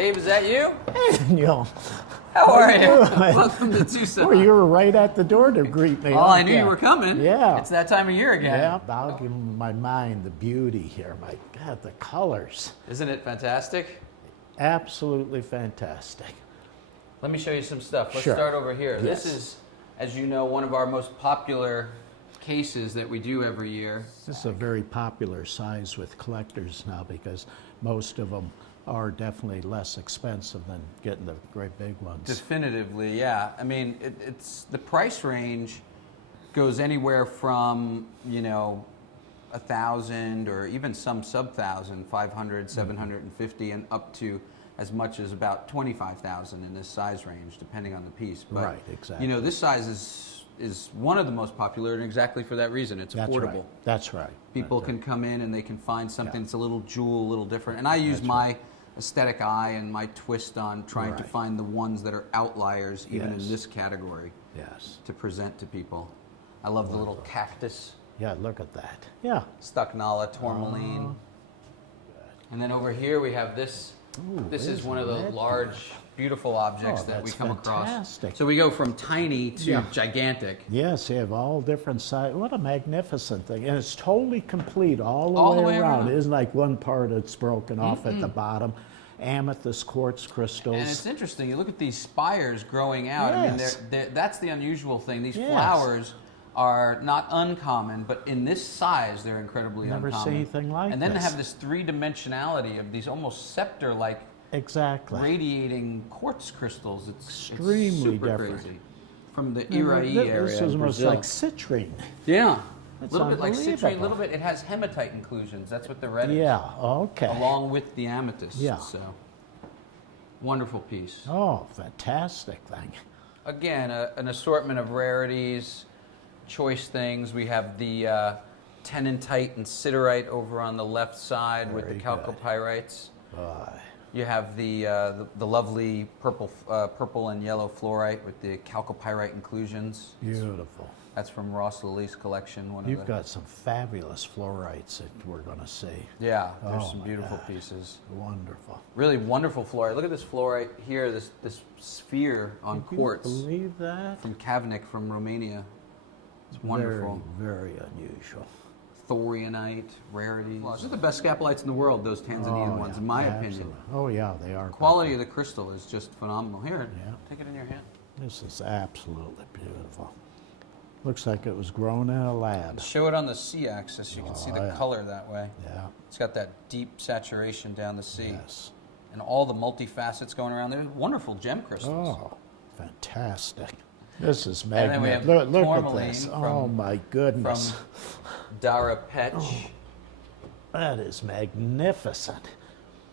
Dave, is that you? Hey, Daniel. How are you? doing? Welcome to Tucson. Well, you were right at the door to greet me. Oh, I knew you were coming. Yeah. It's that time of year again. Yeah, I'll give my mind the beauty here. My God, the colors. Isn't it fantastic? Absolutely fantastic. Let me show you some stuff. Let's Sure. start over here. Yes. This is, as you know, one of our most popular cases that we do every year. This is a very popular size with collectors now because most of them are definitely less expensive than getting the great big ones. Definitively, yeah. I mean, it's the price range goes anywhere from, you know, 1,000 or even some sub-1,000, 500, 750, and up to as much as about 25,000 in this size range, depending on the piece. But, Right, exactly. you know, this size is one of the most popular, and exactly for that reason. It's That's affordable. right. That's right. People That's can right. come in and they can find something Yeah. that's a little jewel, a little different. And I use That's my aesthetic eye and my twist on trying to Right. find the ones that are outliers, even Yes. in this category, Yes. to present to people. I love the little cactus, Yeah, look at that. Yeah. Stucknala, tourmaline. And then over here we have this. Ooh, This there's is one of the red large, beautiful objects Oh, that we that's come across. fantastic. So we go from tiny to Yeah. gigantic. Yes, you have all different sizes. What a magnificent thing. And it's totally complete all All the the way way around. around. It isn't like one part that's broken off at the bottom. Amethyst quartz crystals. And it's interesting. You look at these spires growing out. I mean, Yes. that's the unusual thing. These Yes. flowers are not uncommon, but in this size, they're incredibly Never uncommon. see anything like And then this. they have this three-dimensionality of these almost scepter-like Exactly. radiating quartz crystals. It's Extremely super different. crazy. From the You know, Iraí area This in is almost Brazil. like citrine. Yeah. A It's little bit like citrine, a unbelievable. little bit. It has hematite inclusions. That's what the red is. Yeah, okay. Along with the amethyst. Yeah. So, wonderful piece. Oh, fantastic thing. Again, an assortment of rarities, choice things. We have the tenantite and siderite over on the left side with the Very good. chalcopyrites. Boy. You have the lovely purple and yellow fluorite with the chalcopyrite inclusions. Beautiful. That's from Ross Lilly's collection. One You've of the, got some fabulous fluorites that we're going to see. yeah, there's Oh some my beautiful God. pieces. Wonderful. Really wonderful fluorite. Look at this fluorite here, this sphere on Can quartz you believe that? from Kavnik from Romania. It's wonderful. Very, very unusual. Thorianite, rarities. These are the best scapolites in the world, those Tanzanian ones, yeah, in my absolutely. opinion. Oh, yeah, they are. Quality of the crystal is just phenomenal. Here, Yeah. take it in your hand. This is absolutely beautiful. Looks like it was grown in a lab. Show it on the C-axis. You can see the yeah. color that way. Yeah, It's got that deep saturation down the C. yes. And all the multifacets going around there. Wonderful gem crystals. Oh, fantastic. This is And then we magnificent. have Look at tourmaline this. from- Oh, my goodness. From Dara Petch. That is magnificent.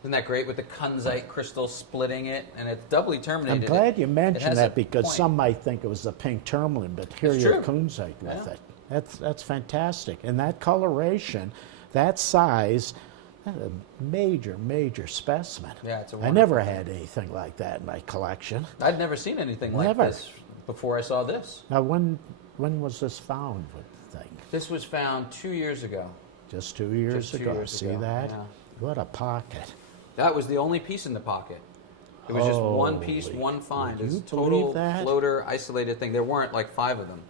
Isn't that great with the kunzite crystal splitting it? And it's doubly terminated. I'm glad you It mentioned has a that because point. some might think it was a pink tourmaline, but here It's you're true. kunzite with Yeah. it. That's fantastic. And that coloration, that size, that's a major specimen. Yeah, it's a I never wonderful had anything like that in my collection. I'd never seen anything like Never. this before I saw this. Now, when was this found, would you think? This was found 2 years ago. Just 2 years Just 2 ago. years See ago, that? yeah. What a pocket. That was the only piece in the pocket. It was just one piece, Holy- one find. would It's you total believe that? floater, isolated thing. There weren't like 5 of them.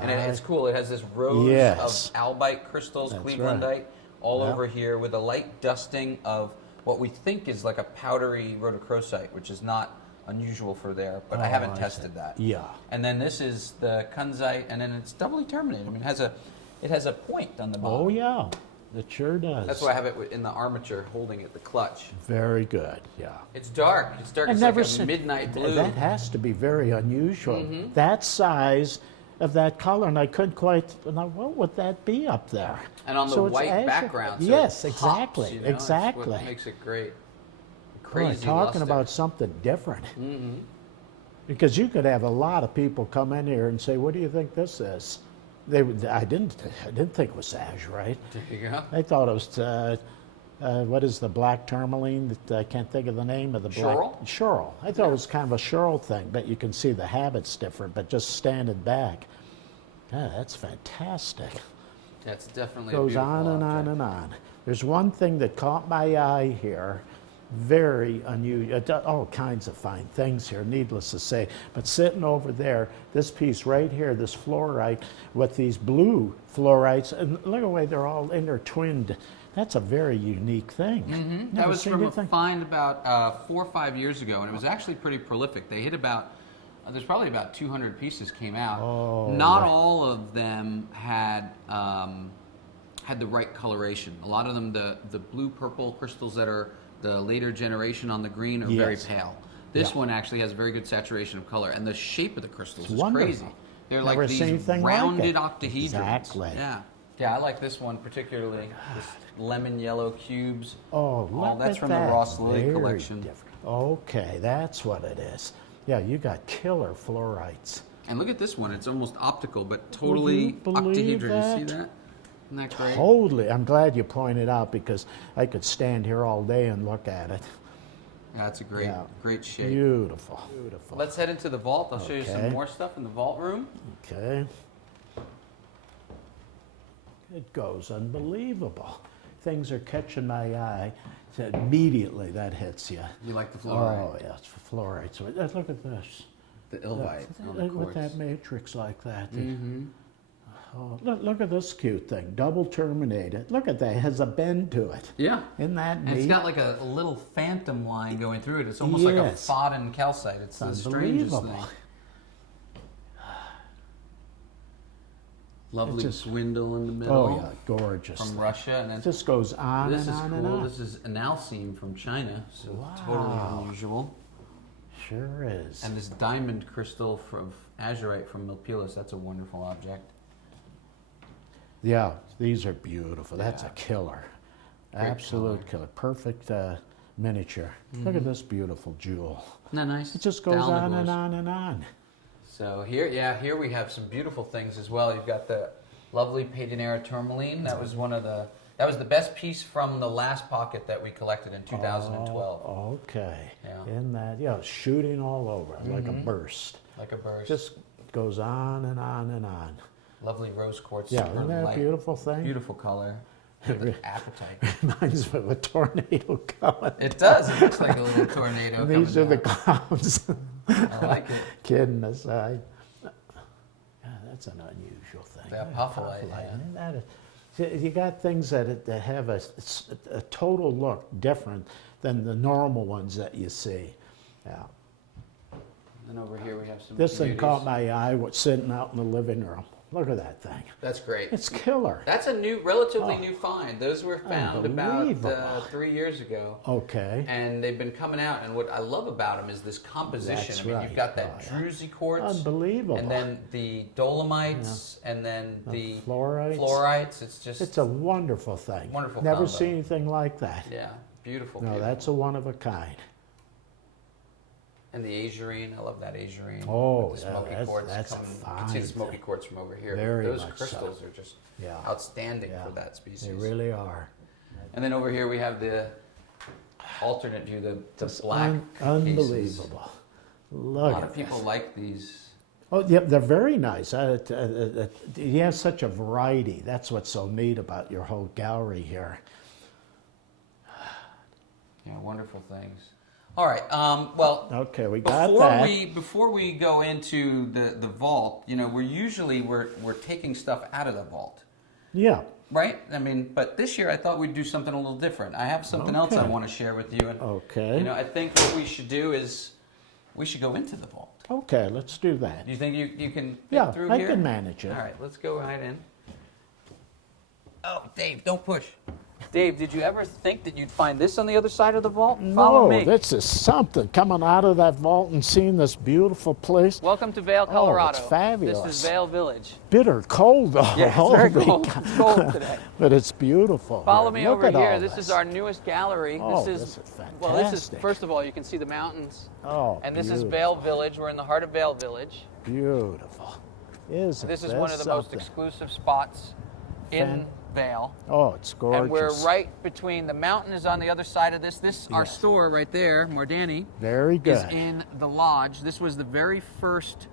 And it's cool. It has this rows Yes. of albite crystals, That's Clevelandite, right. all Yep. over here with a light dusting of what we think is like a powdery rhodochrosite, which is not unusual for there, but I Oh, haven't I tested see. that. Yeah. And then this is the kunzite, and then it's doubly terminated. I mean, it has a point on the bottom. Oh, yeah. It sure does. That's why I have it in the armature holding it, the clutch. Very good, yeah. It's dark. It's dark. I've It's never like a seen midnight blue. That has to be very unusual. Mm-hmm. That size of that color, and I couldn't quite. Now, what would that be up there? And on the So it's white azure. background. So yes, it exactly, pops, you know? It's exactly. what makes it great. Boy, Crazy talking luster. about something different. Mm-hmm. Because you could have a lot of people come in here and say, "What do you think this is?" I didn't think it was azurite. There you go. I thought it was. What is the black tourmaline? That I can't think of the name of the black. Schorl? Schorl. I thought it was kind of a Schorl thing, but you can see the habit's different. But just standing back, yeah, that's fantastic. That's definitely Goes a on beautiful and on object. and on. There's one thing that caught my eye here very unusual. It does all kinds of fine things here, needless to say. But sitting over there, this piece right here, this fluorite with these blue fluorites, and look at the way they're all intertwined. That's a very unique thing. Mm-hmm. That was from a find about 4 or 5 years ago, and it was actually pretty prolific. They hit about, there's probably about 200 pieces came out. Oh, Not all of them had the right coloration. A lot of them, the blue-purple crystals that are the later generation on the green are very pale. This one actually has very good saturation of color, and the shape of the crystals is crazy. They're like these rounded octahedrons. Exactly. Yeah. Yeah, I like this one particularly. This lemon yellow cubes. Oh, look that's at from that. the Ross Lilly Very collection. different. Okay, that's what it is. Yeah, you got killer fluorites. And look at this one. It's almost optical, but totally octahedron. You see that? Isn't that great? Totally. I'm glad you pointed out because I could stand here all day and look at it. Yeah, that's a great shape. Beautiful. Beautiful. Let's head into the vault. I'll show you some more stuff in the vault room. Okay. It goes unbelievable. Things are catching my eye. So immediately that hits you. You like the fluorite? Oh, yeah, it's fluorite. So look at this. The Ilvite. Look with that matrix like that. Mm-hmm. Oh, look at this cute thing, double terminated. Look at that, it has a bend to it. Yeah. Isn't that neat? And it's got like a little phantom line going through it. It's almost like a Faden calcite. It's the strangest thing. Lovely swindle in the middle. Oh yeah, gorgeous. From Russia. And then this goes on and on and on. This is analcime from China, so totally unusual. Sure is. And this diamond crystal from azurite from Milpilus, that's a wonderful object. Yeah, these are beautiful. That's a killer. Absolute killer. Perfect miniature. Look at this beautiful jewel. Isn't that nice? It just goes on and on and on. So here we have some beautiful things as well. You've got the lovely Patinera tourmaline. That was that was the best piece from the last pocket that we collected in 2012. Oh, okay. Yeah. In that, shooting all over like a burst. Like a burst. Just goes on and on and on. Lovely rose quartz. Yeah, isn't that a beautiful thing? Beautiful color. Appetite. Reminds me of a tornado coming. It does. It looks like a little tornado. These are the clouds. I like it. Kidding aside. Yeah, that's an unusual thing. The apophyllite. Isn't that you got things that have a total look different than the normal ones that you see. Yeah. And over here we have some This thing beauties. caught my eye, what's sitting out in the living room. Look at that thing. That's great. It's killer. That's a relatively new find. Those were found about 3 years ago. Okay. And they've been coming out. And what I love about them is this composition. That's I mean, you've got that druzy quartz. Unbelievable. And then the dolomites, and then the fluorites. It's a wonderful thing. Wonderful Never combo. seen anything like that. Yeah, beautiful. No, beautiful. that's a one of a kind. And the azurine, I love that azurine. Oh, with the smoky quartz. that's a You fine can see the smoky thing. quartz from over here. Very Those much crystals so. are just Yeah. outstanding Yeah. for that species. They really are. And then over here we have the alternate view, the black cases. Unbelievable. Look A lot at of people like these. Oh, yeah, they're very nice. You have such a variety. That's what's so neat about your whole gallery here. Yeah, wonderful things. All right. Well, okay, we got that. Before we go into the vault, we're taking stuff out of the vault. Yeah. Right? I mean, but this year I thought we'd do something a little different. I have something else I want to share with you. And, I think what we should do is we should go into the vault. Okay, let's do that. Do you think you can get through here? I can manage it. All right, let's go right in. Oh, Dave, don't push. Dave, did you ever think that you'd find this on the other side of the vault? Follow me. This is something, coming out of that vault and seeing this beautiful place. Welcome to Vail, Colorado. Oh, it's fabulous. This is Vail Village. Bitter cold, though. Yeah, it's very cold. It's cold today. But it's beautiful. Follow me over here. This is our newest gallery. Oh, this is fantastic. Well, this is, first of all, you can see the mountains. Oh, and this is Vail Village. We're in the heart of Vail Village. Beautiful. This is one of the most exclusive spots in Vail. Oh, it's gorgeous. And we're right between, the mountain is on the other side of this. Our store right there, Mordani. Very good. Is in the lodge. This was the very first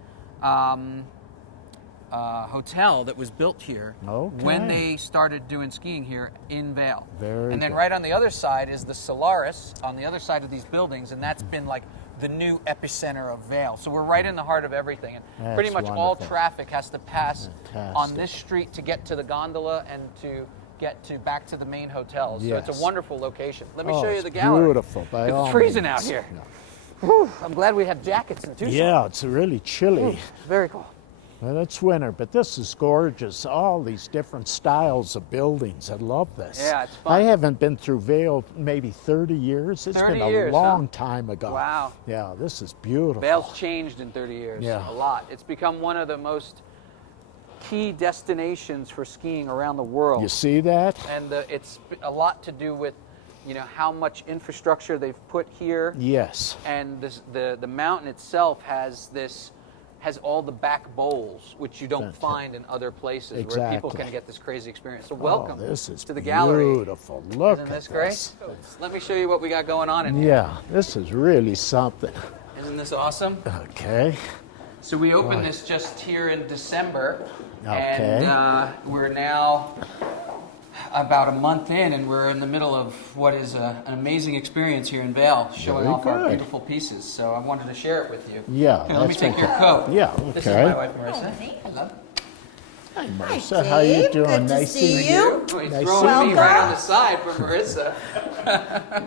hotel that was built here when they started doing skiing here in Vail. And then right on the other side is the Solaris on the other side of these buildings, and that's been like the new epicenter of Vail. So we're right in the heart of everything, and pretty much all traffic has to pass on this street to get to the gondola and to get to back to the main hotels. So it's a wonderful location. Let me show you the gallery. Beautiful. It's freezing out here. Whew, I'm glad we have jackets in Tucson. Yeah, it's really chilly. Very cool. Well, it's winter, but this is gorgeous. All these different styles of buildings. I love this. Yeah, it's fun. I haven't been through Vail maybe 30 years. It's 30 been a years, long time ago. Wow. Yeah, this is beautiful. Vail's changed in 30 years a lot. It's become one of the most key destinations for skiing around the world. You see that? And it's a lot to do with, you know, how much infrastructure they've put here. Yes. And the mountain itself has all the back bowls, which you don't find in other places where people can get this crazy experience. So welcome to the gallery. Beautiful. Look Isn't this at great? this. Let me show you what we got going on in here. Yeah, this is really something. Isn't this awesome? Okay. So we opened this just here in December, Okay. and we're now about a month in, and we're in the middle of what is an amazing experience here in Vail, showing off our beautiful pieces. So I wanted to share it with you. Yeah. Here, let me take your coat. Yeah, okay. This is my wife, Marissa. Hello. Hi, Marissa. How you doing? Good to nice see you. you. Oh, he's Nice throwing me Welcome. right on the side for Marissa.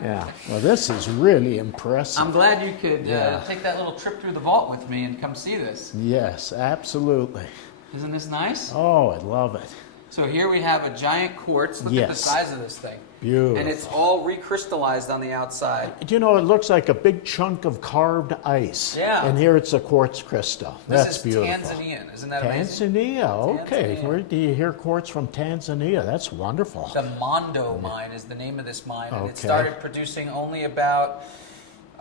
Yeah. Well, this is really impressive. I'm glad you could take that little trip through the vault with me and come see this. Yes, absolutely. Isn't this nice? Oh, I love it. So here we have a giant quartz. Look at the size of this thing. Beautiful. And it's all recrystallized on the outside. You know, it looks like a big chunk of carved ice. Yeah. And here it's a quartz crystal. This That's is beautiful. Tanzanian. Isn't that amazing? Tanzania. Okay. Tanzania. Where do you hear quartz from Tanzania? That's wonderful. The Mondo mine is the name of this mine, and it Okay. started producing only about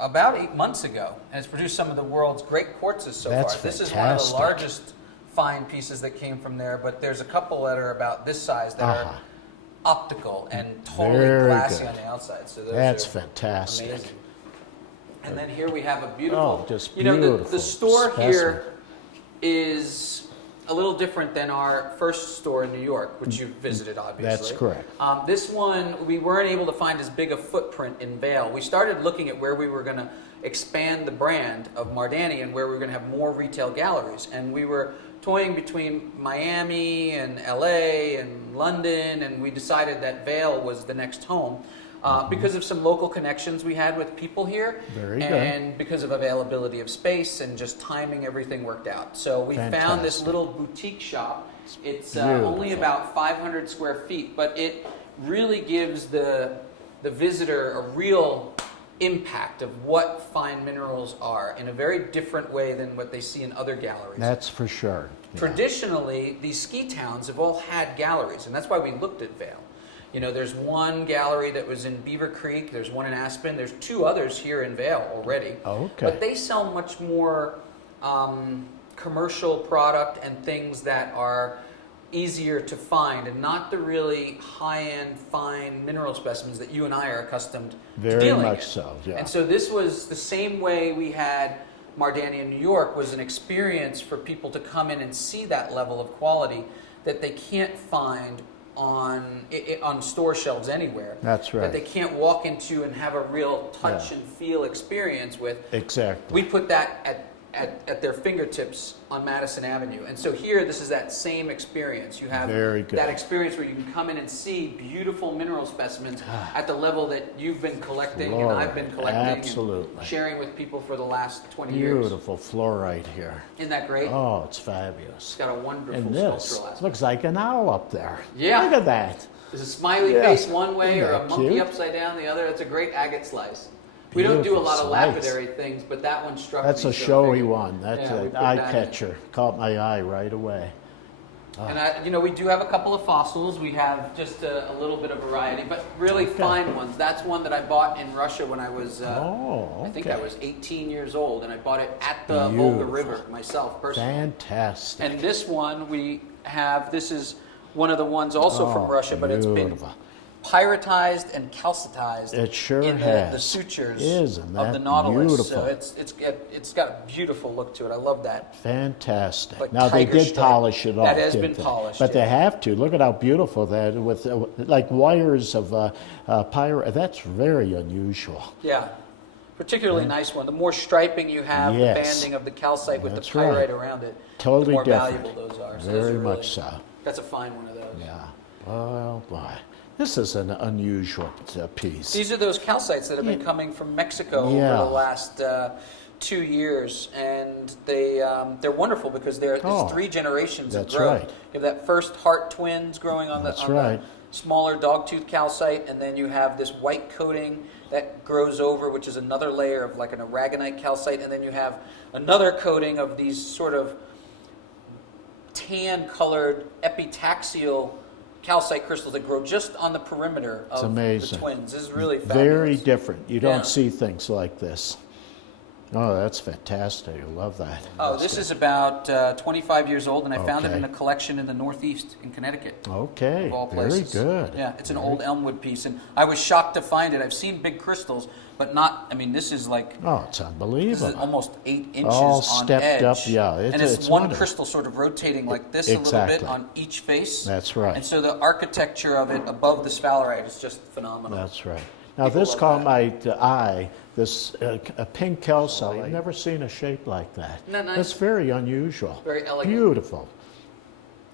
8 months ago, and it's produced some of the world's great quartzes so That's far. This is one of the fantastic. largest fine pieces that came from there, but there's a couple that are about this size that are optical and totally Very glassy good. on the outside. So those That's are fantastic. amazing. And then here we have a beautiful, just you know, beautiful the store specimen. here is a little different than our first store in New York, which you've visited, obviously. That's correct. This one, we weren't able to find as big a footprint in Vail. We started looking at where we were going to expand the brand of Mardani and where we were going to have more retail galleries. And we were toying between Miami and LA and London, and we decided that Vail was the next home. Because of some local connections we had with people here, Very good. and because of availability of space and just timing, everything worked out. So we found this little boutique shop. It's only about 500 square feet, but it really gives the visitor a real impact of what fine minerals are in a very different way than what they see in other galleries. That's for sure. Yeah. Traditionally, these ski towns have all had galleries, and that's why we looked at Vail. You know, there's one gallery that was in Beaver Creek, there's one in Aspen, there's 2 others here in Vail already. Okay. But they sell much more commercial product and things that are easier to find, and not the really high-end, fine mineral specimens that you and I are accustomed to Very dealing much in. so, yeah. And so this was the same way we had Mardani in New York, was an experience for people to come in and see that level of quality that they can't find on store shelves anywhere. That's right. That they can't walk into and have a real touch and feel experience with. Exactly. We put that at their fingertips on Madison Avenue. And so here, this is that same experience. You have Very good. that experience where you can come in and see beautiful mineral specimens at the level that you've been collecting and I've been collecting Absolutely. and sharing with people for the last 20 years. Beautiful fluorite here. Isn't that great? Oh, it's fabulous. It's got a wonderful And this sculptural aspect. looks like an owl up there. Yeah. Look at that. There's a smiley Yeah. face one way or a Isn't that monkey cute? upside down the other. It's a great agate slice. We don't do a Beautiful lot of slice. lapidary things, but that one struck That's me. a so I showy figured, one. That's yeah, we an put eye that in. catcher. Caught my eye right away. And we do have a couple of fossils. We have just a little bit of variety, but really fine ones. That's one that I bought in Russia when I was, I think I was 18 years old, and I bought it at the Volga River myself personally. Fantastic. And this one we have, this is one of the ones also from Russia, but it's been beautiful. pyritized and calcitized It sure in has. the sutures Isn't of the that Nautilus. So beautiful? it's got a beautiful look to it. I love that. Fantastic. Like now they tiger did stripe. polish it off. That has didn't been they? polished, but yeah. they have to. Look at how beautiful that with like wires of pyrite. That's very unusual. Yeah. Particularly nice one. The more striping you have, Yes. the banding of the calcite with That's the pyrite right. around it, Totally the more different. valuable those are. So those Very are really, much so. That's a fine one of those. Yeah. Well, boy, this is an unusual piece. These are those calcites that have been coming from Mexico Yeah. over the last 2 years, and they're wonderful because it's Oh, 3 generations of that's growth. right. You have that first heart twins growing on That's the right. smaller dogtooth calcite, and then you have this white coating that grows over, which is another layer of like an aragonite calcite, and then you have another coating of these sort of tan-colored epitaxial calcite crystals that grow just on the perimeter of the amazing. twins. This is really fabulous. Very different. You don't Yeah. see things like this. Oh, that's fantastic. I love that. Oh, this is about 25 years old, and I found it Okay. in a collection in the Northeast in Connecticut. Okay, Of all very places. good. Yeah, it's an old elmwood piece, and I was shocked to find it. I've seen big crystals, but not. I mean, this is like Oh, it's this unbelievable. is almost 8 inches All on stepped edge. up, yeah, and it's it's one wonderful. crystal sort of rotating like this a Exactly. little bit on each face. That's right. And so the architecture of it above the sphalerite is just phenomenal. That's right. Now People this love caught that. my eye, this a pink calcite. I've never seen a shape like that. Isn't that nice? That's very unusual. Very elegant. Beautiful.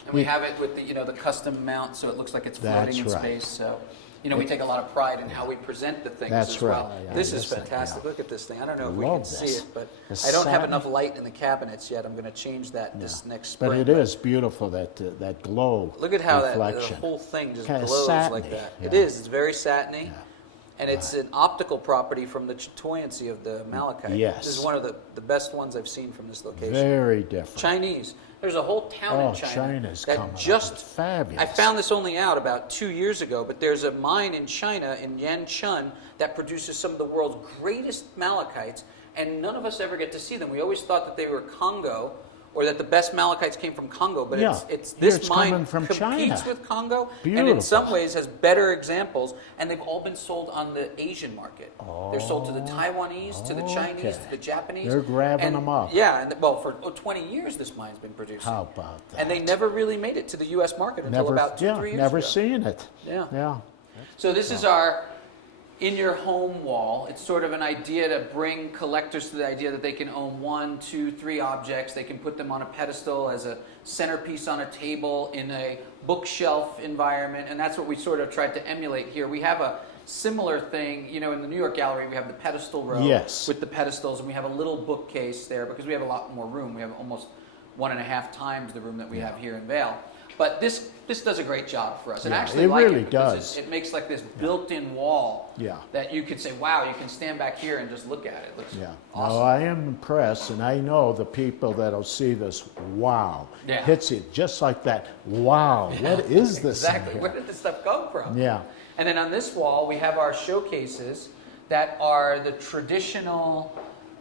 And we have it with the custom mount, so it looks like it's floating That's in right. space. So, we take a lot of pride in how we present the things That's as well. right. Yeah, This is this thing, fantastic. yeah. Look at this thing. I don't know if we Love can see this. it, but It's I don't have satin. enough light in the cabinets yet. I'm going to change that this next spring. But it is beautiful, that glow Look at how the reflection. whole thing just Kinda glows satiny, like that. yeah. It is. It's very satiny. And it's an optical property from the chatoyancy of the malachite. Yes. This is one of the best ones I've seen from this location. Very different. Chinese. There's a whole town Oh, in China China's that coming up. just It's fabulous. I found this only out about 2 years ago, but there's a mine in China in Yanchun that produces some of the world's greatest malachites, and none of us ever get to see them. We always thought that they were Congo, or that the best malachites came from Congo, but Yeah. it's Here this it's mine coming from competes China. with Congo, and in Beautiful. some ways has better examples, and they've all been sold on the Asian market. They're sold to the Taiwanese, to the Chinese, Okay. to the Japanese. They're grabbing and, them up. Yeah, and well, for 20 years this mine's been producing. How about that? And they never really made it to the U.S. market until never, about 2-3 years never ago. seen it. Yeah. Yeah. So this is our in your home wall. It's sort of an idea to bring collectors to the idea that they can own 1, 2, 3 objects. They can put them on a pedestal as a centerpiece on a table in a bookshelf environment, and that's what we sort of tried to emulate here. We have a similar thing, in the New York Gallery. We have the pedestal row Yes. with the pedestals, and we have a little bookcase there because we have a lot more room. We have almost 1.5 times the room that we have here in Vail. But this does a great job for us. And Yeah, actually it like really it because does. it makes like this built-in wall Yeah. that you could say, wow, you can stand back here and just look at it. It looks Yeah. awesome. No, I am impressed, and I know the people that'll see this, wow, Yeah. hits you just like that. Wow, what is this? in Exactly. here? Where did this stuff come from? Yeah. And then on this wall, we have our showcases that are the traditional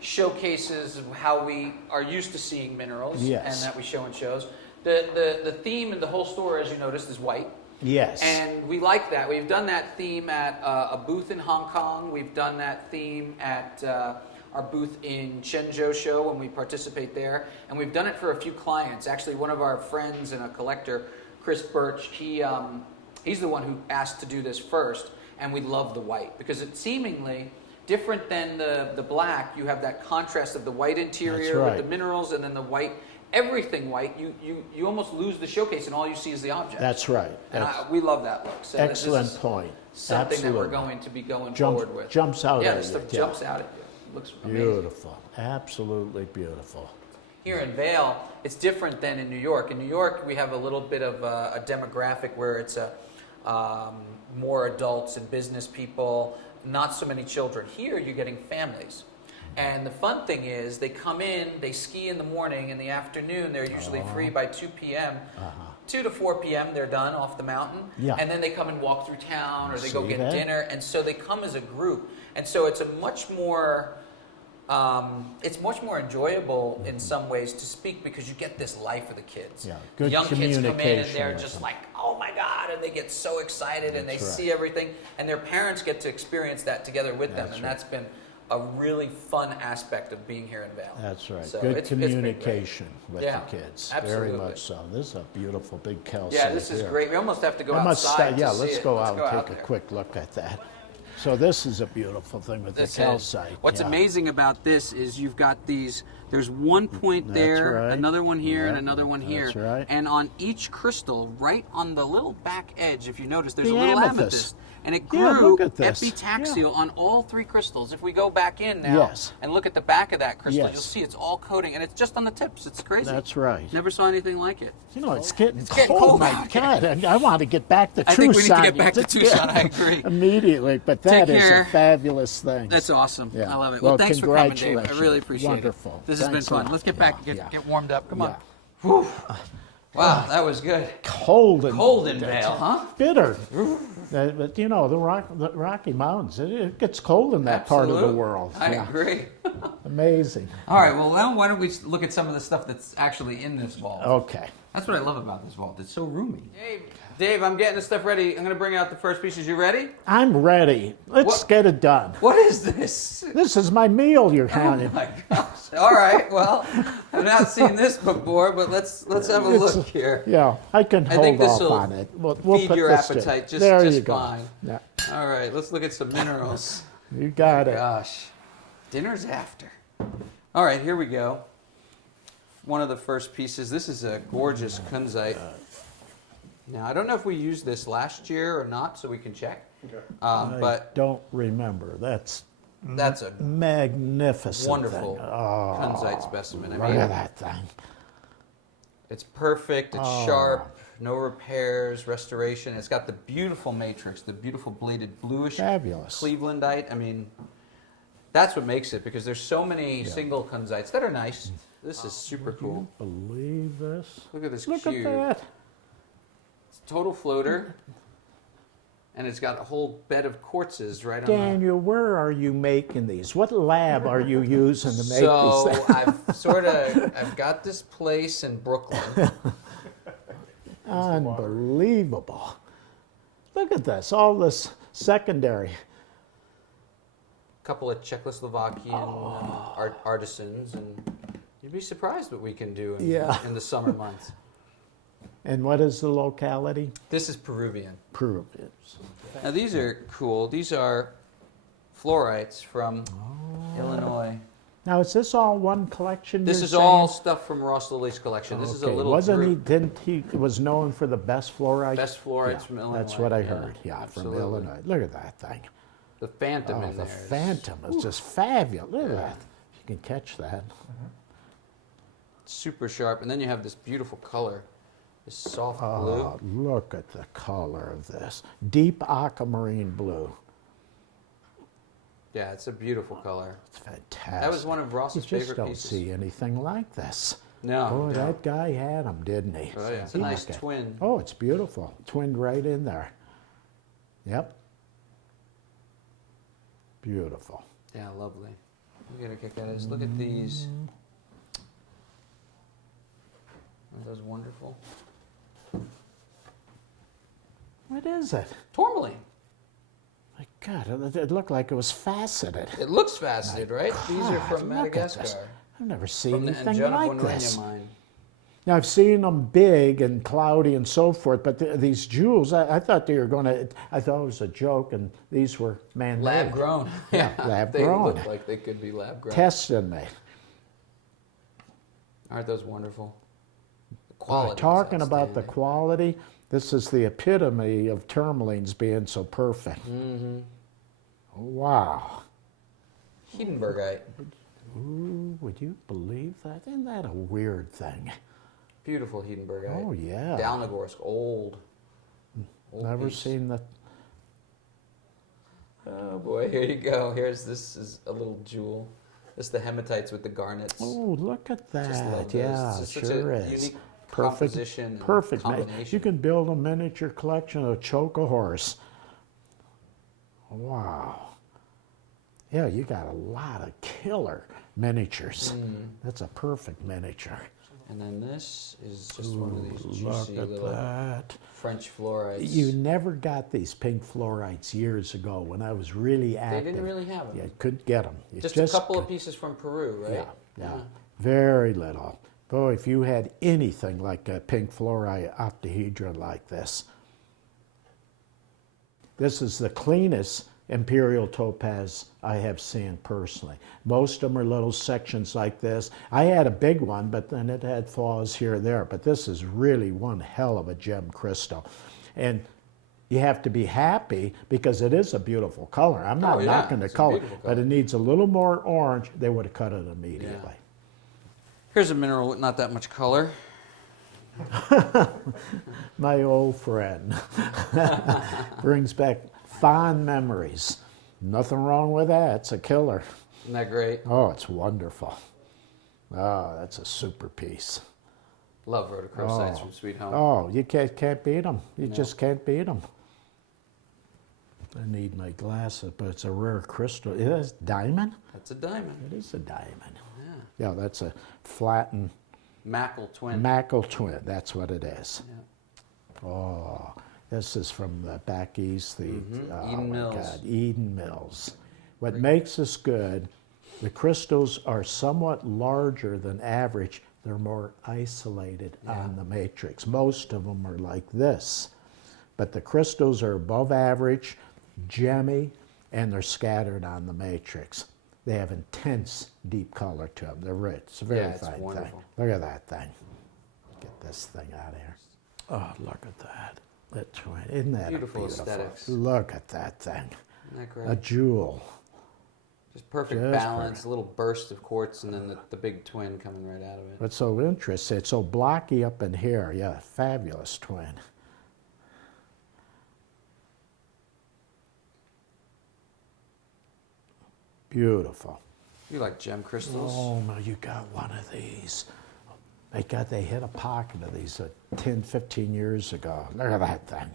showcases of how we are used to seeing minerals Yes. and that we show in shows. The theme in the whole store, as you noticed, is white. Yes. And we like that. We've done that theme at a booth in Hong Kong. We've done that theme at our booth in Shenzhou show when we participate there. And we've done it for a few clients. Actually, one of our friends and a collector, Chris Birch, he's the one who asked to do this first. And we love the white because it's seemingly different than the black. You have that contrast of the white interior That's right. with the minerals and then the white. Everything white, you almost lose the showcase and all you see is the object. That's right. And That's we love that look. So excellent this is point. something that we're Absolutely. going to be going Jump- forward with. jumps out yeah, at this you, stuff yeah. jumps out at you. It looks amazing. Beautiful. Absolutely beautiful. Here in Vail, it's different than in New York. In New York, we have a little bit of a demographic where it's more adults and business people, not so many children. Here, you're getting families. And the fun thing is, they come in, they ski in the morning, in the afternoon, they're usually free by 2 p.m. 2 to 4 p.m. they're done off the mountain. Yeah. And then they come and walk through town, or they go See get that? dinner. And so they come as a group. And so it's a much more it's much more enjoyable in some ways to speak because you get this life of the kids. Yeah, good Young kids come in and communication they're with just them. like, oh my God, and they get so excited and they That's right. see everything, and their parents get to experience that together with them, That's and right. that's been a really fun aspect of being here in Vail. That's right. So Good it's been great. communication with Yeah, the kids. absolutely. Very much so. This is a beautiful big calcite. Yeah, this is here. great. We almost have to go I must outside to yeah, see let's it. go Let's out go and out take a there. quick look at that. So this is a beautiful thing with This the is. calcite. What's yeah. amazing about this is you've got these, there's one point That's there, right. another one here, and Yep, another one here. that's right. And on each crystal, right on the little back edge, if you notice, there's The a little amethyst. amethyst. And it Yeah, grew look at this. epitaxial on all three crystals. If we go back in now Yes. and look at the back of that crystal, Yes. you'll see it's all coating, and it's just on the tips. It's crazy. That's right. Never saw anything like it. You know, it's getting getting cold. cold My out God, I want to get back to Tucson. I think we need to get back to Just Tucson, I agree. Immediately, but that Take is care. a fabulous thing. That's awesome. Yeah. I love it. Well, Well, thanks for coming, Dave. I congratulations. really appreciate Wonderful. it. This has been Thanks a fun. lot. Let's get back, Yeah. get warmed up. Come on. Yeah. Whew. Wow, that was good. Cold in Vail, huh? Bitter. But you know, the Rocky Mountains, it gets cold in that part of the Absolutely. world. I Yeah. agree. Amazing. All right, well, now why don't we look at some of the stuff that's actually in this vault? Okay. That's what I love about this vault. It's so roomy. Dave, I'm getting this stuff ready. I'm going to bring out the first pieces. You ready? I'm ready. Let's What? get it done. What is this? This is my meal you're Oh having. my gosh. All right, well, I've not seen this before, but let's have a look here. Yeah, I can I think hold off this'll on it. We'll feed put your this to- appetite just there you go. fine. Yeah, All right, let's look at some minerals. you got it. Gosh, dinner's after. All right, here we go. One of the first pieces. This is a gorgeous kunzite. Now, I don't know if we used this last year or not, so we can check. I But don't remember. That's that's a magnificent wonderful thing. Oh, kunzite specimen. I look mean, at that thing. it's perfect. It's Oh. sharp. No repairs, restoration. It's got the beautiful matrix, the beautiful bladed bluish Fabulous. Clevelandite. I mean, that's what makes it because there's so many Yeah. single kunzites that are nice. This is super cool. Believe this? Look at this Look cube. at that. It's a total floater, and it's got a whole bed of quartzes right on Daniel, where are you making these? What lab are you using to the. make So these things? I've got this place in Brooklyn. Unbelievable. Look at this, all this secondary. Couple of Czechoslovakian artisans, and you'd be surprised what we can do in the summer months. And what is the locality? This is Peruvian. Peru. Now these are cool. These are fluorites from Illinois. Now, is this all one collection? This you're is all saying? stuff from Ross Lilly's collection. This is a Okay. little Wasn't group. Didn't he was known for the best fluorite? Best fluorites from Illinois. That's what I Yeah, heard. Yeah, absolutely. from Illinois. Look at that thing. The Phantom Oh, in the there. is- Phantom is just fabulous. Look at that. If you can catch that. Super sharp. And then you have this beautiful color, this soft blue. Oh, look at the color of this. Deep aquamarine blue. Yeah, it's a beautiful color. It's fantastic. That was one of You Ross's just favorite don't pieces. see anything like this. No. Boy, no. that guy had them, didn't he? Oh, yeah. It's a He nice looked at- twin. Oh, it's beautiful. Twinned right in there. Yep. Beautiful. Yeah, lovely. We get a kick out of this. Look at these. Aren't those wonderful? What is it? Tourmaline. My God, it looked like it was faceted. It looks faceted, right? These are God, from look at this. Madagascar. I've never seen From the anything Anjuna like this. mine. Now, I've seen them big and cloudy and so forth, but these jewels, I thought they were going to, I thought it was a joke, and these were man-made. Lab grown. Yeah, lab they grown. look like they could be lab grown. Tested me. Aren't those wonderful? The quality. is Talking about the outstanding. quality, this is the epitome of tourmalines being so perfect. Mm-hmm. Wow. Hindenburgite. Ooh, would you believe that? Isn't that a weird thing? Beautiful Hindenburgite. Oh, yeah. Dalnagorsk, old. Never piece. seen that. Oh boy, here you go. This is a little jewel. This is the hematites with the garnets. Oh, look at Just love that. those. Yeah, It's it just such sure a is. unique Perfect. composition and Perfect. combination. You can build a miniature collection of choke a horse. Wow. Yeah, you got a lot of killer miniatures. That's a perfect miniature. And then this is just one of these Look juicy at little that. French fluorites. You never got these pink fluorites years ago when I was really They active. didn't really have them. You couldn't get them. You Just a couple of couldn't. pieces from Peru, right? Yeah. Very little. Boy, if you had anything like a pink fluorite octahedron like this is the cleanest imperial topaz I have seen personally. Most of them are little sections like this. I had a big one, but then it had flaws here and there. But this is really one hell of a gem crystal. And you have to be happy because it is a beautiful color. I'm not knocking the color, but it needs a little more orange. They would have cut it immediately. Yeah. Here's a mineral with not that much color. My old friend. Brings back fond memories. Nothing wrong with that. It's a killer. Isn't that great? Oh, it's wonderful. Oh, that's a super piece. Love rhodochrosites from Sweet Home. Oh, you can't beat them. You just can't beat them. I need my glasses, but it's a rare crystal. It is diamond? That's a diamond. It is a diamond. Yeah. Yeah, that's a flattened Mackle twin. Mackle twin. That's what it is. Yeah. Oh, this is from the back east. The oh Eden my Mills. God, Eden Mills. What makes this good? The crystals are somewhat larger than average. They're more isolated on the matrix. Most of them are like this, but the crystals are above average, gemmy, and they're scattered on the matrix. They have intense deep color to them. They're rich. It's a very it's fine wonderful. thing. Look at that thing. Get this thing out of here. Oh, look at that. That twin. Isn't that Beautiful beautiful? aesthetics. Look at that thing. Isn't that great? A jewel. Just perfect Just balance, perfect. a little burst of quartz, and then the big twin coming right out of it. What's so interesting, it's so blocky up in here. Yeah, fabulous twin. Beautiful. You like gem crystals? Oh, no, you got one of these. They hit a pocket of these 10, 15 years ago. Look at that thing.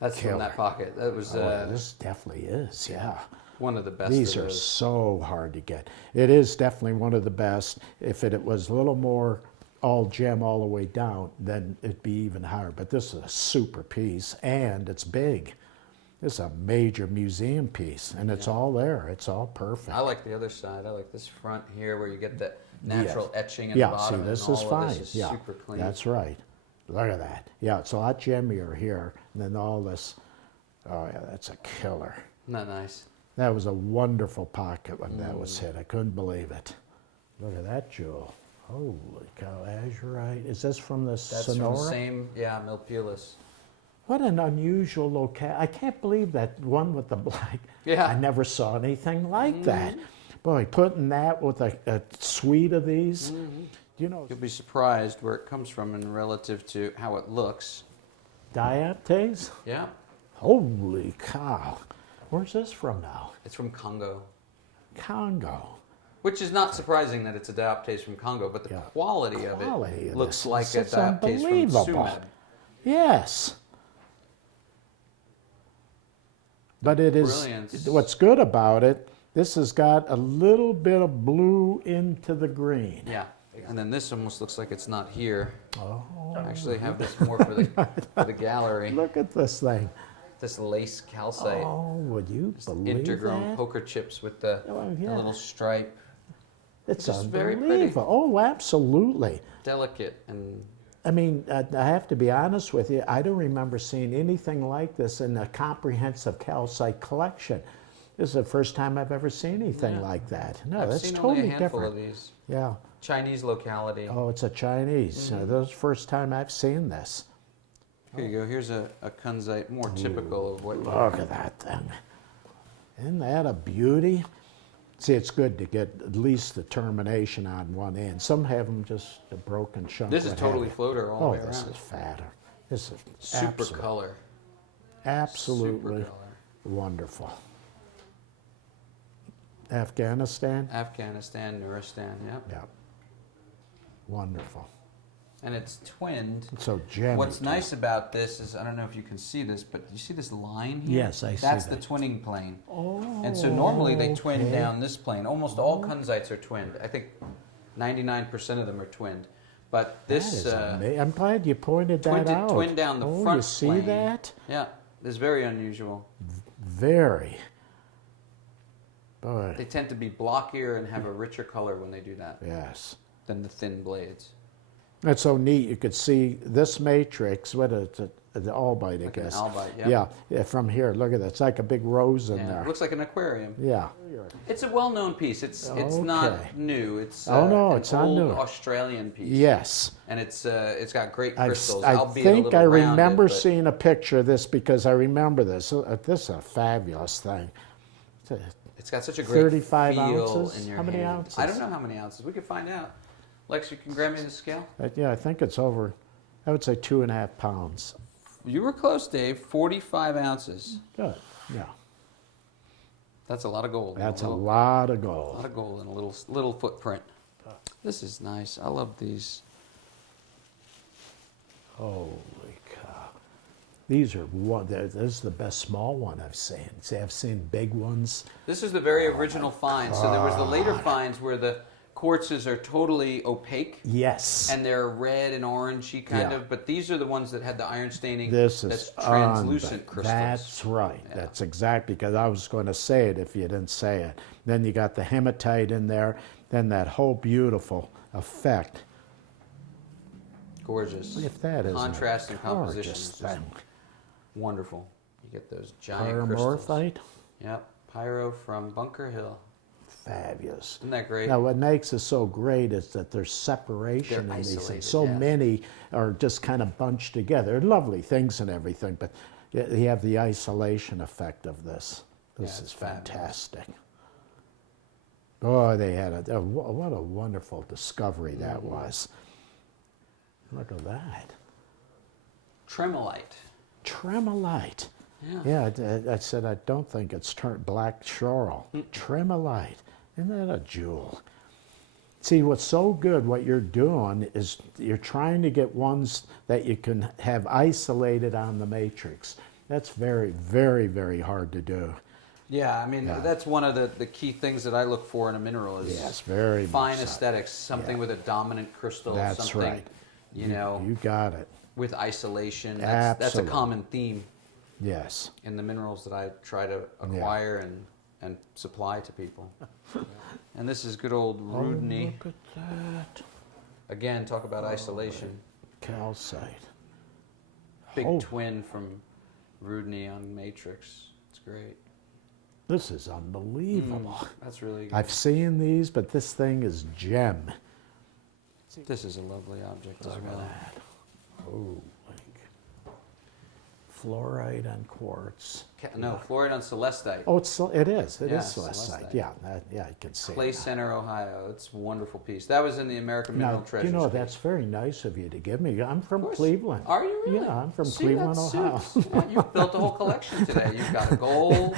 That's from that pocket. That was This definitely is, yeah. one of the best These of are those. so hard to get. It is definitely one of the best. If it was a little more all gem all the way down, then it'd be even higher. But this is a super piece, and it's big. It's a major museum piece, and it's all there. It's all perfect. I like the other side. I like this front here where you get that natural etching at the Yeah, bottom. see, this and is all fine. of this is Yeah, super clean. that's right. Look at that. Yeah, it's a lot gemmier here than all this. Oh, yeah, that's a killer. Isn't that nice? That was a wonderful pocket when that was hit. I couldn't believe it. Look at that jewel. Holy cow, azurite. Is this from the That's Sonora? from the same, Milpulus. What an unusual locale. I can't believe that one with the black. Yeah. I never saw anything like that. Boy, putting that with a suite of these, you know, You'll be surprised where it comes from in relative to how it looks. diopsides? Yeah, Holy cow. Where's this from now? it's from Congo. Congo. Which is not surprising that it's a dioptase from Congo, but the quality of Quality it of looks this like is a dioptase from unbelievable. Sumed. Yes. But it is, Brilliance. what's good about it, this has got a little bit of blue into the green. Yeah, and then this almost looks like it's not here. Oh, I actually have this more for the gallery. look at this thing. This lace calcite. Oh, would you believe Intergrown that? poker chips with the, Oh, the yeah. little stripe. It's just very unbelievable. Oh, absolutely. Delicate and I mean, I have to be honest with you. I don't remember seeing anything like this in a comprehensive calcite collection. This is the first time I've ever seen anything like that. No, I've that's seen totally only a handful different. of these. Yeah. Chinese locality. Oh, it's a Chinese. That's the first time I've seen this. Here you go. Here's a kunzite, more typical of what. Look at that thing. Isn't that a beauty? See, it's good to get at least the termination on one end. Some have them just a broken chunk. This is what totally have you. floater all the Oh, way this around. is fatter. This is Super color. absolutely Super color. wonderful. Afghanistan? Afghanistan, Nuristan, yep. Yeah. Wonderful. and it's twinned. It's so gemmy. What's too. nice about this is, I don't know if you can see this, but you see this line here? Yes, I see That's that. the twinning plane. Oh, And so normally they twin okay. down this plane. Almost all kunzites are twinned. I think 99% of them are twinned. But this I'm glad you pointed that out. twin down the front you see plane. that? Yeah, it's very unusual. Very. Boy, They tend to be blockier and have a richer color when they do that yes. than the thin blades. That's so neat. You could see this matrix, what is it? The albite, I Like an guess. albite, yeah. Yeah, from here. Look at that. It's like a big rose in Yeah, there. it looks like an aquarium. Yeah. It's a well-known piece. It's Okay. not new. It's Oh, no, an it's not old new. Australian piece. Yes. And it's got great I crystals. I albeit a think little I rounded, remember but seeing a picture of this because I remember this. This is a fabulous thing. It's got such a great 35 feel ounces? in your How many hand. ounces? I don't know how many ounces. We could find out. Lex, you can grab me the scale. Yeah, I think it's over, I would say 2.5 pounds. You were close, Dave. 45 ounces. Good. Yeah. That's a lot of gold. That's a little- lot of A gold. lot of gold in a little footprint. This is nice. I love these. Holy cow. These are this is the best small one I've seen. See, I've seen big ones. This is the very original find. So there was the later finds where the quartzes are totally opaque Yes. and they're red and orangey kind Yeah. of, but these are the ones that had the iron staining This that's is translucent crystals. That's right. Yeah. That's exactly, because I was going to say it if you didn't say it. Then you got the hematite in there. Then that whole beautiful effect. Gorgeous. If that is Contrast and composition. gorgeous It's just thing. wonderful. You get those giant crystals. Pyramorphite, Yep. Pyro from Bunker Hill. fabulous. Isn't that great? Now, what makes it so great is that there's separation They're in these isolated, things. So yeah. many are just kind of bunched together. They're lovely things and everything, but you have the isolation effect of this. This Yeah, is it's fabulous. fantastic. Boy, they had what a wonderful discovery that Mm-hmm. was. Look at that. Tremolite. Tremolite. Yeah. Yeah, I said I don't think it's black coral. Tremolite. Isn't that a jewel? See, what's so good, what you're doing is you're trying to get ones that you can have isolated on the matrix. That's very, very, very hard to do. Yeah, I mean, Yeah. that's one of the key things that I look for in a mineral is Yes, very fine much so. aesthetics, something Yeah. with a dominant crystal, That's something, right. you know, You got it. with isolation. That's a Absolutely. common theme Yes. in the minerals that I try to acquire and supply to people. And this is good old Rudney. Oh, look at that. Again, talk about isolation. Calcite. Big Oh. twin from Rudney on Matrix. It's great. This is unbelievable. That's really good. I've seen these, but this thing is gem. This is a lovely object as Look at well. that. Oh, fluorite and quartz. No, fluorite on celestite. Oh, it is. It Yeah, is celestite. celestite. Yeah, I can see Clay it. Center, Ohio. It's a wonderful piece. That was in the American Mineral Now, Treasures. you know, case. that's very nice of you to give me. I'm from course. Cleveland. Are you really? Yeah, I'm from See, Cleveland, that Ohio. suits. Yeah, you've built a whole collection today. You've got a gold.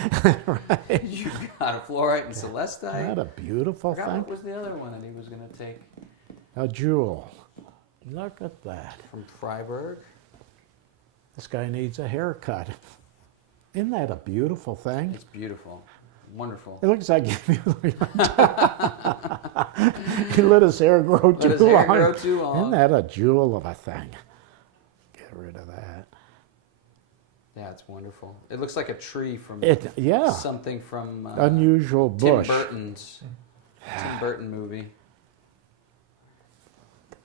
You've got a fluorite and celestite. Isn't that a beautiful I forgot thing? what was the other one that he was going to take A jewel. Look at that. from Freiburg. This guy needs a haircut. Isn't that a beautiful thing? It's beautiful. Wonderful. It looks like he let his hair grow too his hair long. grow too long. Isn't that a jewel of a thing? Get rid of that. Yeah, it's wonderful. It looks like a tree from Yeah. something from Unusual bush. Tim Burton movie.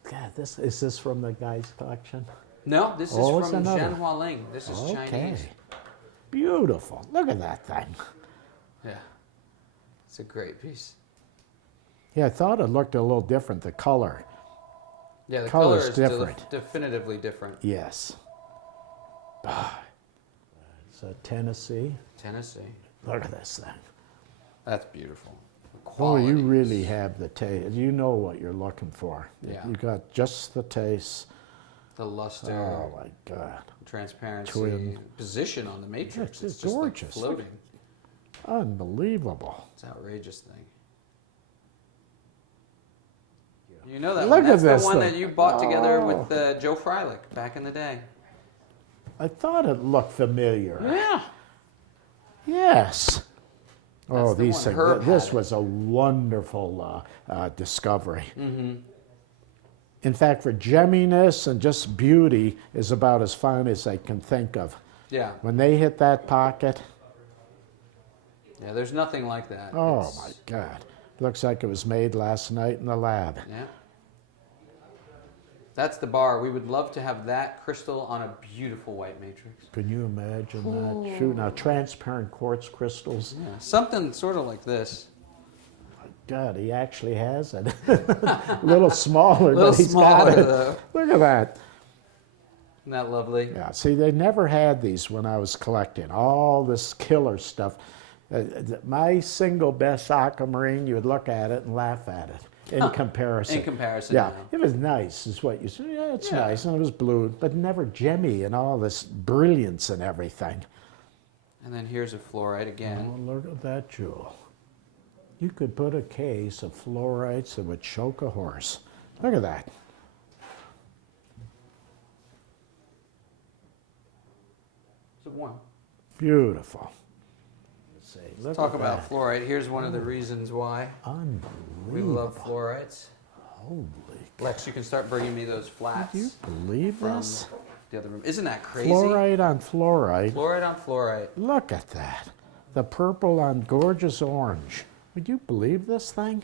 God, is this from the guy's collection? No, this is Oh, it's from another. Zhenhua Ling. This is Chinese. Beautiful. Look at that thing. Yeah. It's a great piece. Yeah, I thought it looked a little different, the color. Yeah, the Color's color is different. definitively different. Yes. It's a Tennessee. Tennessee. Look at this thing. That's beautiful. Oh, Quality. you really have the taste. You know what you're looking for. Yeah. You got just the taste. The luster, Oh my God. transparency, Twin. position on the matrix. It's It's just gorgeous. like floating. Unbelievable. It's an outrageous thing. You know that Look one. at That's this the one thing. that you bought together Oh. with Joe Freilich back in the day. I thought it looked familiar. Yeah. Yes. Oh, the these one things. Herb This had. was a wonderful discovery. Mm-hmm. In fact, for gemminess and just beauty is about as fine as I can think of. Yeah. When they hit that pocket, Yeah, there's nothing like that. oh It's- my God. Looks like it was made last night in the lab. Yeah. That's the bar. We would love to have that crystal on a beautiful white matrix. Can you imagine that? Shoot, now transparent quartz crystals. Yeah. Something sort of like this. God, he actually has it. A little smaller, Little but he's smaller, got it. though. Look at that. Isn't that lovely? Yeah, see, they never had these when I was collecting. All this killer stuff. My single best aquamarine, you would look at it and laugh at it in comparison. In comparison, Yeah, yeah. it was nice, is what you said. Yeah, it's Yeah. nice, and it was blue, but never gemmy and all this brilliance and everything. And then here's a fluorite again. Oh, look at that jewel. You could put a case of fluorites that would choke a horse. Look at that. Is it warm? Beautiful. Let's see. Look Talk at about that. fluorite. Here's one of the reasons why we love Unbelievable. fluorites. Holy. Lex, you can start bringing me those flats Do you believe from this? the other room. Isn't that crazy? Fluorite on fluorite. Fluorite on fluorite. Look at that. The purple on gorgeous orange. Would you believe this thing?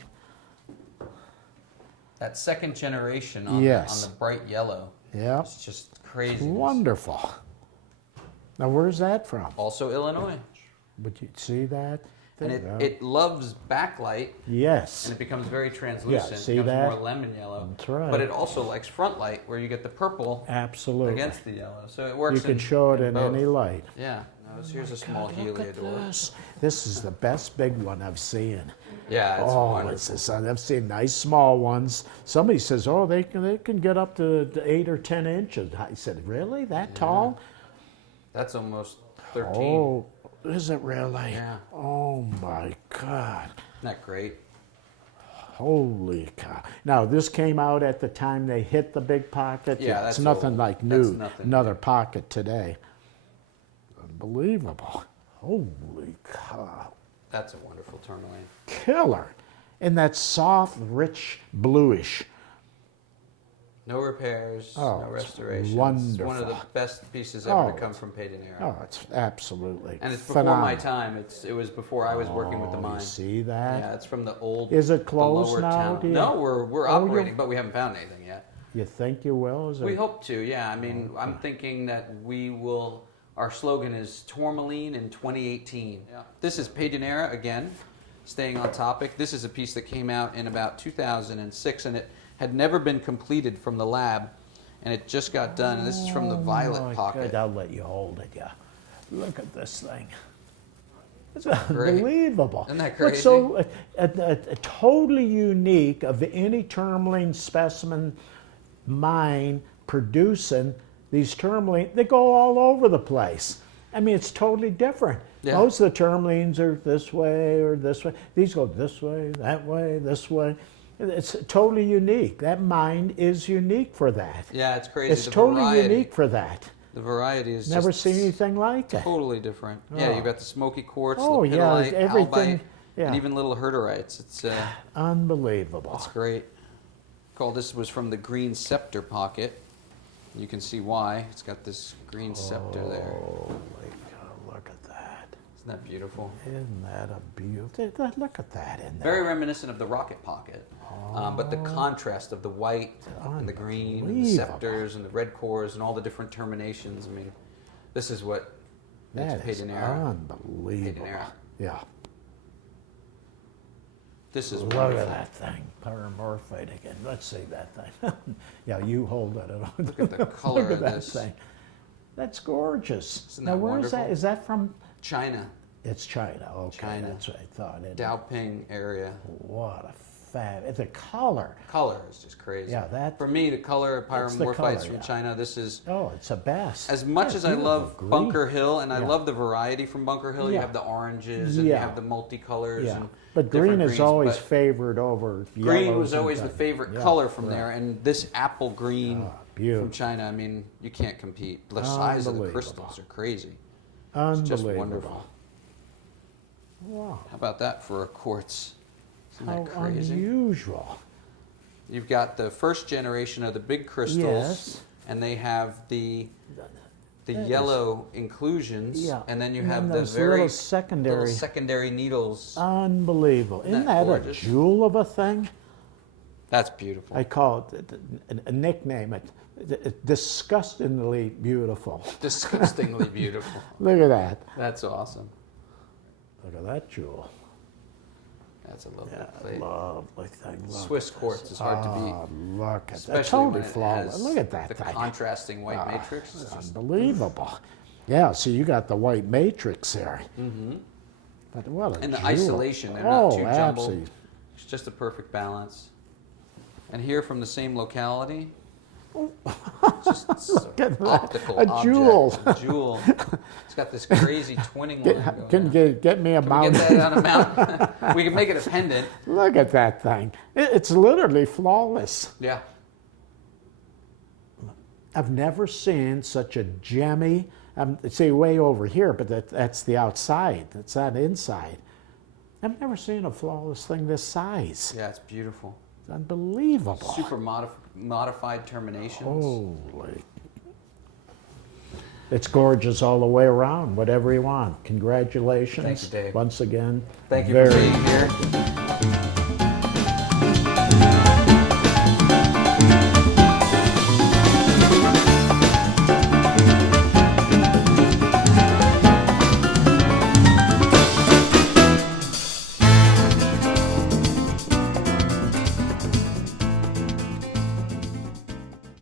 That second generation on, Yes. on the bright yellow. Yeah. It's just crazy. Wonderful. Now, where's that from? Also Illinois. Would you see that? And There you go. it loves backlight, Yes. and it becomes very translucent. see it becomes that? more lemon yellow. That's right. But it also likes front light, where you get the purple Absolutely. against the yellow. So it works. You can show it in both. any light. Yeah. No, here's a small God, look at heliodor. this. This is the best big one I've seen. Yeah, it's Oh, wonderful. it's this, I've seen nice small ones. Somebody says, oh, they can get up to 8 or 10 inches. I said, really? That tall? That's almost 13. Oh, is it really? Yeah. Oh my God. Isn't that great? Holy cow. Now, this came out at the time they hit the big pocket. Yeah, it's that's nothing old. like That's new. nothing Another new. pocket today. Unbelievable. Holy cow. That's a wonderful tourmaline. Killer. And that soft, rich, bluish. No repairs, Oh, no it's restorations. It's one of the wonderful. best pieces ever Oh, to come from Padenera. Oh, it's absolutely And it's before phenomenal. my time. It was before I was working with the Oh, mine. you see that? Yeah, it's from the old. Is it the closed lower now, town. do you- No, we're Oh, operating, but we haven't found anything yet. You think you will? Is We it? hope to. Yeah, I mean, I'm thinking that we will. Our slogan is Tourmaline in 2018. Yeah. This is Padenera again, staying on topic. This is a piece that came out in about 2006, and it had never been completed from the lab, and it just got done. And this is from the Oh, violet my pocket. God, I'll let you hold it, yeah. Look at this thing. It's great? unbelievable. Isn't that What's crazy? so totally unique of any tourmaline specimen mine producing these tourmaline, they go all over the place. I mean, it's totally different. Yeah. Most of the tourmalines are this way or this way. These go this way, this way. It's totally unique. That mine is unique for that. Yeah, it's crazy. It's the totally variety, unique for that. The variety is Never just seen anything like it. totally different. Yeah, Oh. you've got the smoky quartz, Oh, yeah, lepidolite, everything- albite, yeah. and even little herderites. It's Unbelievable. That's great. This was from the green scepter pocket. You can see why. It's got this green scepter there. Holy cow, look at that. Isn't that beautiful? Isn't that a beauty? Look at that in there. Very reminiscent of the rocket pocket. But the contrast of the white and the green and the Unbelievable. scepters and the red cores and all the different terminations. I mean, this is what That makes is Padenera. unbelievable. Padenera. Yeah. This is Look wonderful. at that thing. Paramorphite again. Let's see that thing. Yeah, you hold it. Look at the color Look at of that this. thing. That's gorgeous. Isn't Now, that where is wonderful? that? Is that from? China, It's China. Okay, China. that's what I thought. Daoping area. What a fab. The color. Color is just crazy. Yeah, that- for me, the color It's the pyromorphites color, from yeah. China. This is Oh, it's a best. as much Yeah, as I love beautiful green. Bunker Hill, and I Yeah. love the variety from Bunker Hill. You Yeah. have the oranges and you Yeah. have the multicolors. Yeah, And but different green is greens, always but favored over green yellows was and always the things. favorite Yeah, color from right. there, and this apple green Ah, beautiful. from China. I mean, you can't compete. The size of the Unbelievable. crystals are crazy. It's Unbelievable. just wonderful. Wow. How about that for a quartz? Isn't How that crazy? unusual. You've got the first generation of the big crystals, Yes. and they have the That is- yellow inclusions, Yeah. and then you And have then the those very little secondary- needles. Unbelievable. Isn't that that a gorgeous? jewel of a thing? That's beautiful. I call it a nickname. It's disgustingly beautiful. Disgustingly beautiful. Look at that. That's awesome. Look at that jewel. That's a lovely Yeah, plate. lovely thing. Look Swiss at quartz this. is hard to beat. Oh, look at that. Especially Totally when it flawless. has Look at that the thing. contrasting white matrix. It's just Unbelievable. Yeah, so you got the white matrix there. But what a and the jewel. isolation, they're Oh, not too jumbled. absolutely. It's just a perfect balance. And here from the same locality, just Look at that. optical A object, jewel. a jewel. It's got this crazy twinning line going Can on. get me a Can we mountain. get that on a mount? We can make it a pendant. Look at that thing. It's literally flawless. Yeah. I've never seen such a gemmy, say way over here, but that's the outside. That's not inside. I've never seen a flawless thing this size. Yeah, it's beautiful. It's unbelievable. Super modified terminations. Holy. It's gorgeous all the way around, whatever you want. Congratulations. Thank you, Dave. Once again. Thank you for Very being here.